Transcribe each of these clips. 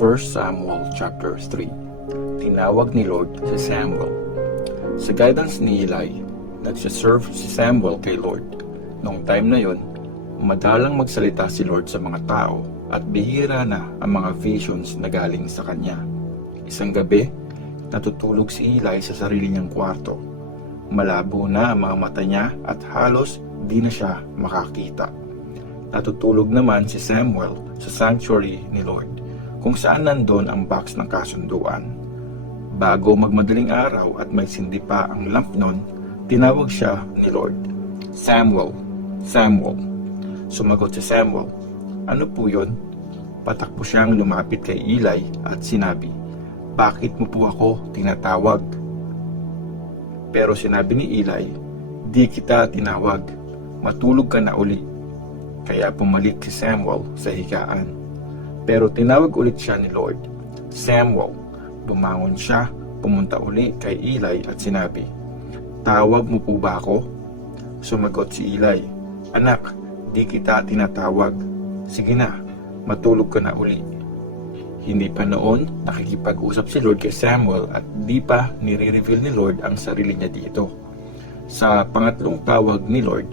1 Samuel chapter 3. Tinawag ni Lord si Samuel. Sa guidance ni Eli, nagsiserve si Samuel kay Lord. Noong time na yon, madalang magsalita si Lord sa mga tao at bihira na ang mga visions na galing sa kanya. Isang gabi, natutulog si Eli sa sarili niyang kwarto. Malabo na ang mga mata niya at halos di na siya makakita. Natutulog naman si Samuel sa sanctuary ni Lord, kung saan nandun ang box ng kasunduan. Bago magmadaling araw at may sindi pa ang lamp nun, tinawag siya ni Lord. Samuel, Samuel. Sumagot si Samuel, ano po yun? Patakbo siyang lumapit kay Eli at sinabi, bakit mo po ako tinatawag? Pero sinabi ni Eli, di kita tinawag, matulog ka na uli. Kaya pumalik si Samuel sa higaan. Pero tinawag ulit siya ni Lord. Samuel. Bumangon siya, pumunta uli kay Eli at sinabi, tawag mo po ba ako? Sumagot si Eli, anak, di kita tinatawag. Sige na, matulog ka na uli. Hindi pa noon nakikipag-usap si Lord kay Samuel at di pa nire-reveal ni Lord ang sarili niya dito. Sa pangatlong tawag ni Lord,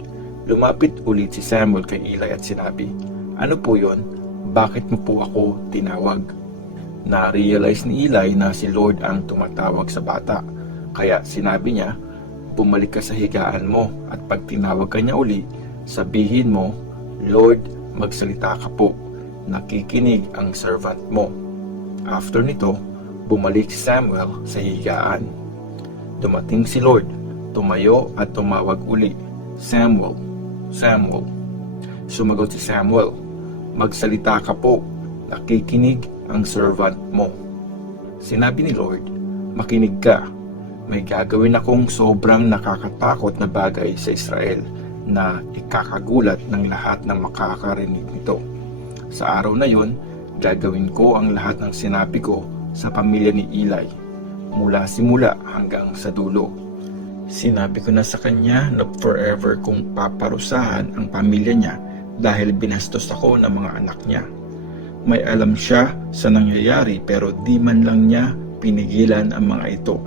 lumapit ulit si Samuel kay Eli at sinabi, ano po yon? Bakit mo po ako tinawag? Na-realize ni Eli na si Lord ang tumatawag sa bata. Kaya sinabi niya, bumalik ka sa higaan mo at pag tinawag ka niya uli, sabihin mo, Lord, magsalita ka po. Nakikinig ang servant mo. After nito, bumalik si Samuel sa higaan. Dumating si Lord, tumayo at tumawag uli, Samuel, Samuel. Sumagot si Samuel, magsalita ka po, nakikinig ang servant mo. Sinabi ni Lord, makinig ka, may gagawin akong sobrang nakakatakot na bagay sa Israel na ikakagulat ng lahat ng makakarinig nito. Sa araw na yon, gagawin ko ang lahat ng sinabi ko sa pamilya ni Eli, mula simula hanggang sa dulo. Sinabi ko na sa kanya na forever kong paparusahan ang pamilya niya dahil binastos ako ng mga anak niya. May alam siya sa nangyayari pero di man lang niya pinigilan ang mga ito.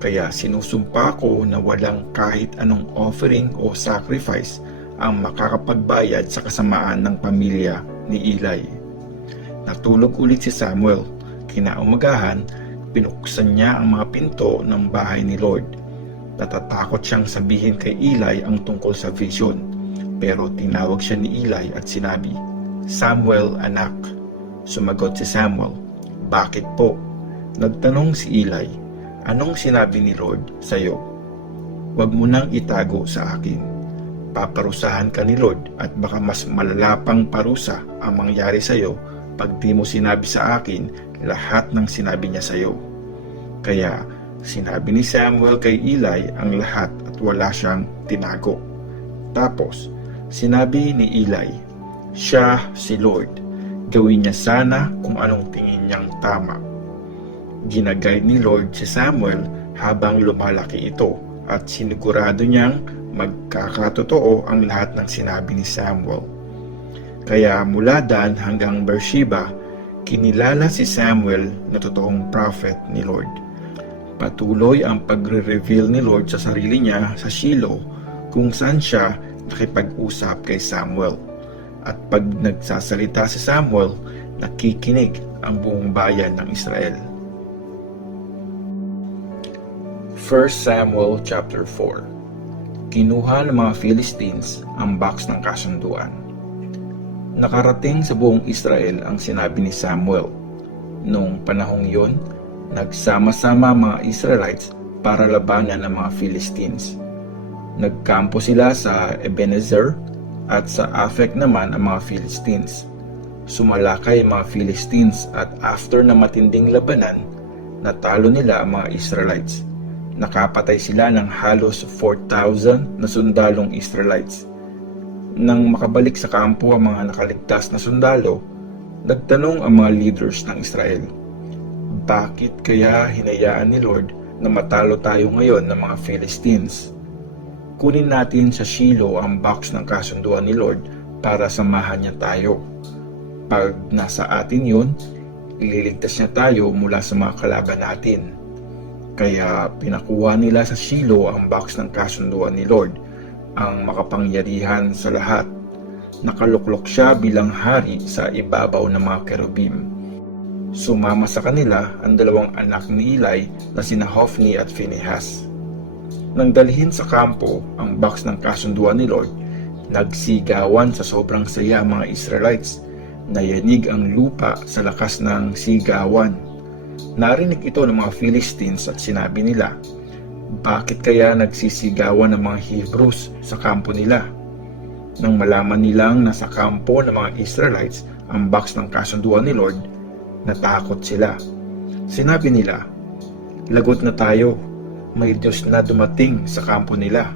Kaya sinusumpa ko na walang kahit anong offering o sacrifice ang makakapagbayad sa kasamaan ng pamilya ni Eli. Natulog ulit si Samuel. Kinaumagahan, pinuksan niya ang mga pinto ng bahay ni Lord. Natatakot siyang sabihin kay Eli ang tungkol sa vision. Pero tinawag siya ni Eli at sinabi, Samuel, anak. Sumagot si Samuel, bakit po? Nagtanong si Eli, anong sinabi ni Lord sa iyo? Huwag mo nang itago sa akin. Paparusahan ka ni Lord at baka mas malala pang parusa ang mangyari sa iyo pag di mo sinabi sa akin lahat ng sinabi niya sa iyo. Kaya sinabi ni Samuel kay Eli ang lahat at wala siyang tinago. Tapos sinabi ni Eli, siya si Lord. Gawin niya sana kung anong tingin niyang tama. Ginaguide ni Lord si Samuel habang lumalaki ito at sinigurado niyang magkakatotoo ang lahat ng sinabi ni Samuel. Kaya mula Dan hanggang Beersheba, kinilala si Samuel na totoong prophet ni Lord. Patuloy ang pagre-reveal ni Lord sa sarili niya sa Shiloh kung saan siya nakipag-usap kay Samuel. At pag nagsasalita si Samuel, nakikinig ang buong bayan ng Israel. 1 Samuel chapter 4. Kinuha ng mga Philistines ang box ng kasunduan. Nakarating sa buong Israel ang sinabi ni Samuel. Noong panahong yon, nagsama-sama mga Israelites para labanan ng mga Philistines. Nagkampo sila sa Ebenezer at sa Afek naman ang mga Philistines. Sumalakay ang mga Philistines at after na matinding labanan, natalo nila ang mga Israelites. Nakapatay sila ng halos 4,000 na sundalong Israelites. Nang makabalik sa kampo ang mga nakaligtas na sundalo, nagtanong ang mga leaders ng Israel, bakit kaya hinayaan ni Lord na matalo tayo ngayon ng mga Philistines? Kunin natin sa Shiloh ang box ng kasunduan ni Lord para samahan niya tayo. Pag nasa atin yun, ililigtas niya tayo mula sa mga kalaban natin. Kaya pinakuha nila sa Shiloh ang box ng kasunduan ni Lord, ang makapangyarihan sa lahat. Nakaluklok siya bilang hari sa ibabaw ng mga kerubim. Sumama sa kanila ang dalawang anak ni Eli na sina Hophni at Phinehas. Nang dalhin sa kampo ang box ng kasunduan ni Lord, nagsigawan sa sobrang saya ang mga Israelites. Nayanig ang lupa sa lakas ng sigawan. Narinig ito ng mga Philistines at sinabi nila, "Bakit kaya nagsisigawan ng mga Hebrews sa kampo nila?" Nang malaman nilang nasa kampo ng mga Israelites ang box ng kasunduan ni Lord, natakot sila. Sinabi nila, "Lagot na tayo, may Diyos na dumating sa kampo nila.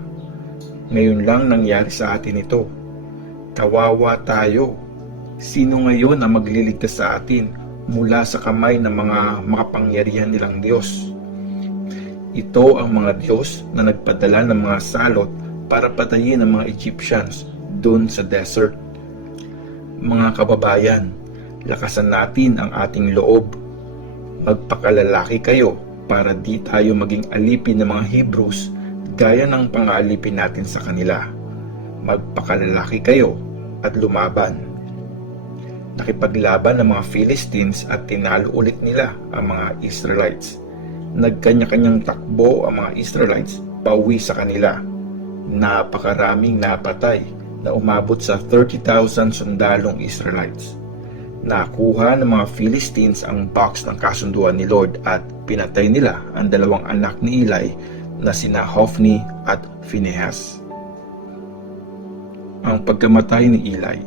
Ngayon lang nangyari sa atin ito. Kawawa tayo. Sino ngayon ang magliligtas sa atin mula sa kamay ng mga makapangyarihan nilang Diyos?" Ito ang mga Diyos na nagpadala ng mga salot para patayin ang mga Egyptians doon sa desert. Mga kababayan, lakasan natin ang ating loob. Magpakalalaki kayo para di tayo maging alipin ng mga Hebrews gaya ng pang-aalipin natin sa kanila. Magpakalalaki kayo at lumaban. Nakipaglaban ng mga Philistines at tinalo ulit nila ang mga Israelites. Nagkanya-kanyang takbo ang mga Israelites pauwi sa kanila. Napakaraming napatay na umabot sa 30,000 sundalong Israelites. Nakuha ng mga Philistines ang box ng kasunduan ni Lord at pinatay nila ang dalawang anak ni Eli na sina Hophni at Phinehas. Ang pagkamatay ni Eli.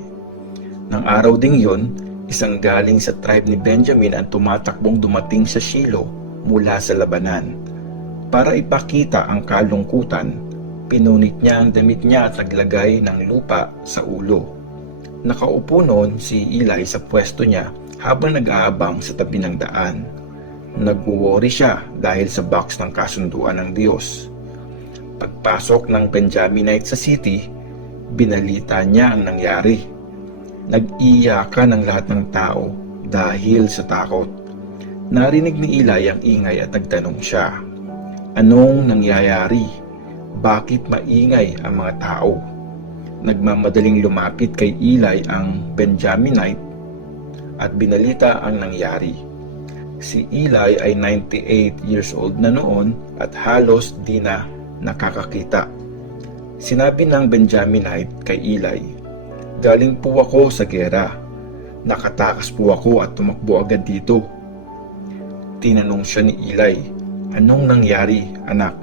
Nang araw ding yon, isang galing sa tribe ni Benjamin ang tumatakbong dumating sa Shiloh mula sa labanan. Para ipakita ang kalungkutan, pinunit niya ang damit niya at naglagay ng lupa sa ulo. Nakaupo noon si Eli sa pwesto niya habang nag-aabang sa tabi ng daan. Nag-worry siya dahil sa box ng kasunduan ng Diyos. Pagpasok ng Benjaminite sa city, binalita niya ang nangyari. Nag-iyakan ang lahat ng tao dahil sa takot. Narinig ni Eli ang ingay at nagtanong siya, "Anong nangyayari? Bakit maingay ang mga tao?" Nagmamadaling lumapit kay Eli ang Benjaminite at binalita ang nangyari. Si Eli ay 98 years old na noon at halos di na nakakakita. Sinabi ng Benjaminite kay Eli, "Galing po ako sa gera. Nakatakas po ako at tumakbo agad dito." Tinanong siya ni Eli, "Anong nangyari, anak?"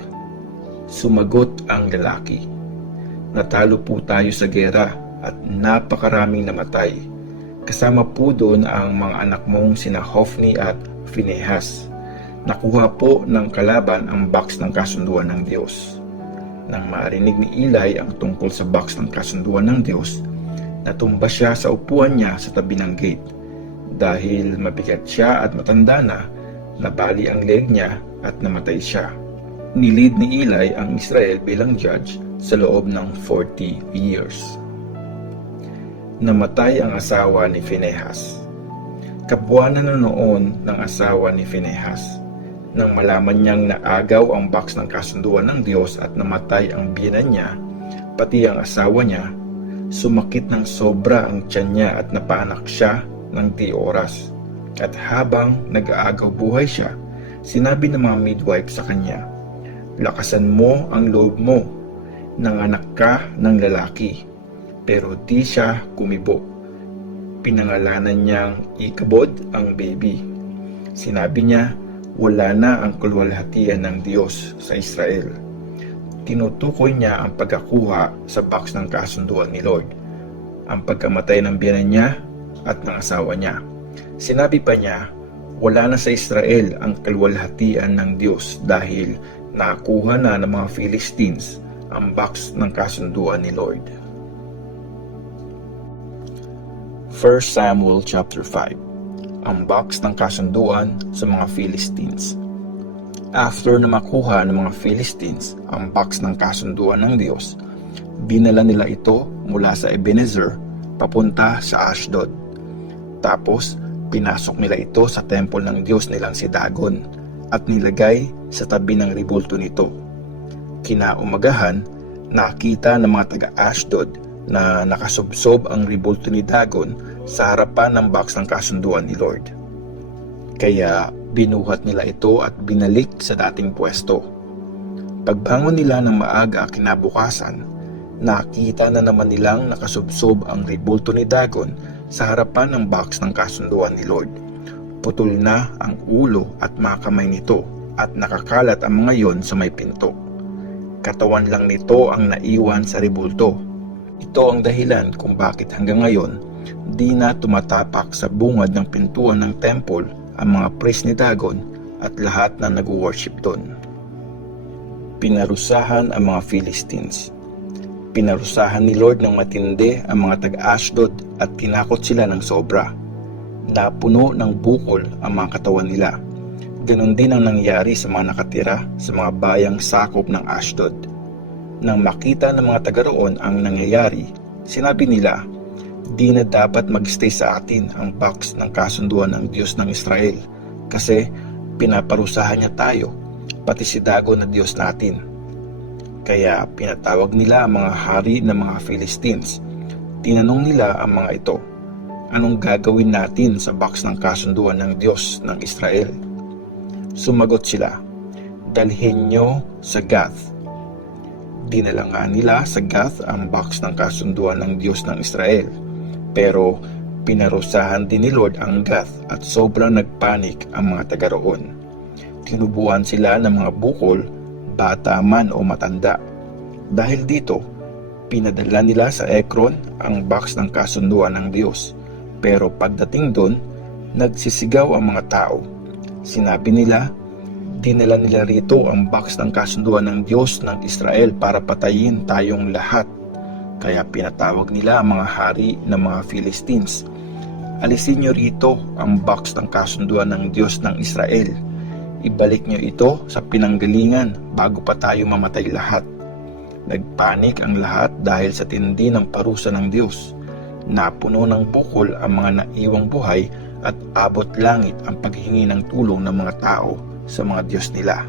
Sumagot ang lalaki, "Natalo po tayo sa gera at napakaraming namatay. Kasama po doon ang mga anak mong sina Hophni at Phinehas. Nakuha po ng kalaban ang box ng kasunduan ng Diyos." Nang marinig ni Eli ang tungkol sa box ng kasunduan ng Diyos, natumba siya sa upuan niya sa tabi ng gate. Dahil mabigat siya at matanda na, nabali ang leg niya at namatay siya. Nilid ni Eli ang Israel bilang judge sa loob ng 40 years. Namatay ang asawa ni Phinehas. Kabuanan na noon ng asawa ni Phinehas. Nang malaman niyang naagaw ang box ng kasunduan ng Diyos at namatay ang biyenan niya, pati ang asawa niya, sumakit ng sobra ang tiyan niya at napaanak siya ng di oras. At habang nag-aagaw buhay siya, sinabi ng mga midwife sa kanya, "Lakasan mo ang loob mo, nanganak ka ng lalaki." Pero di siya kumibo. Pinangalanan niyang Ikabod ang baby. Sinabi niya, wala na ang kaluwalhatian ng Diyos sa Israel. Tinutukoy niya ang pagkakuha sa box ng kasunduan ni Lord, ang pagkamatay ng biyenan niya at ng asawa niya. Sinabi pa niya, wala na sa Israel ang kaluwalhatian ng Diyos dahil nakuha na ng mga Philistines ang box ng kasunduan ni Lord. 1 Samuel chapter 5. Ang box ng kasunduan sa mga Philistines. After na makuha ng mga Philistines ang box ng kasunduan ng Diyos, dinala nila ito mula sa Ebenezer papunta sa Ashdod. Tapos Pinasok nila ito sa temple ng Diyos nilang si Dagon at nilagay sa tabi ng ribulto nito. Kinaumagahan, nakita ng mga taga-Ashdod na nakasubsob ang ribulto ni Dagon sa harapan ng box ng kasunduan ni Lord. Kaya binuhat nila ito at binalik sa dating pwesto. Pagbangon nila ng maaga kinabukasan, nakita na naman nilang nakasubsob ang ribulto ni Dagon sa harapan ng box ng kasunduan ni Lord. Putol na ang ulo at mga kamay nito at nakakalat ang mga yon sa may pinto. Katawan lang nito ang naiwan sa ribulto. Ito ang dahilan kung bakit hanggang ngayon di na tumatapak sa bungad ng pintuan ng temple ang mga priest ni Dagon at lahat na nag-worship doon. Pinarusahan ang mga Philistines. Pinarusahan ni Lord ng matindi ang mga taga-Ashdod at tinakot sila ng sobra. Napuno ng bukol ang mga katawan nila. Ganon din ang nangyari sa mga nakatira sa mga bayang sakop ng Ashdod. Nang makita ng mga taga roon ang nangyayari, sinabi nila, "Di na dapat magstay sa atin ang box ng kasunduan ng Diyos ng Israel kasi pinaparusahan niya tayo, pati si Dagon na Diyos natin." Kaya pinatawag nila ang mga hari ng mga Philistines. Tinanong nila ang mga ito, "Anong gagawin natin sa box ng kasunduan ng Diyos ng Israel?" Sumagot sila, "Dalhin nyo sa Gath." Dinala nga nila sa Gath ang box ng kasunduan ng Diyos ng Israel. Pero pinarusahan din ni Lord ang Gath at sobrang nagpanik ang mga taga roon. Tinubuan sila ng mga bukol, bata man o matanda. Dahil dito, pinadala nila sa Ekron ang box ng kasunduan ng Diyos. Pero pagdating doon, nagsisigaw ang mga tao. Sinabi nila, dinala nila rito ang box ng kasunduan ng Diyos ng Israel para patayin tayong lahat. Kaya pinatawag nila ang mga hari ng mga Philistines. "Alisin nyo rito ang box ng kasunduan ng Diyos ng Israel. Ibalik nyo ito sa pinanggalingan bago pa tayo mamatay lahat." Nagpanik ang lahat dahil sa tindi ng parusa ng Diyos. Napuno ng bukol ang mga naiwang buhay at abot langit ang paghingi ng tulong ng mga tao sa mga Diyos nila.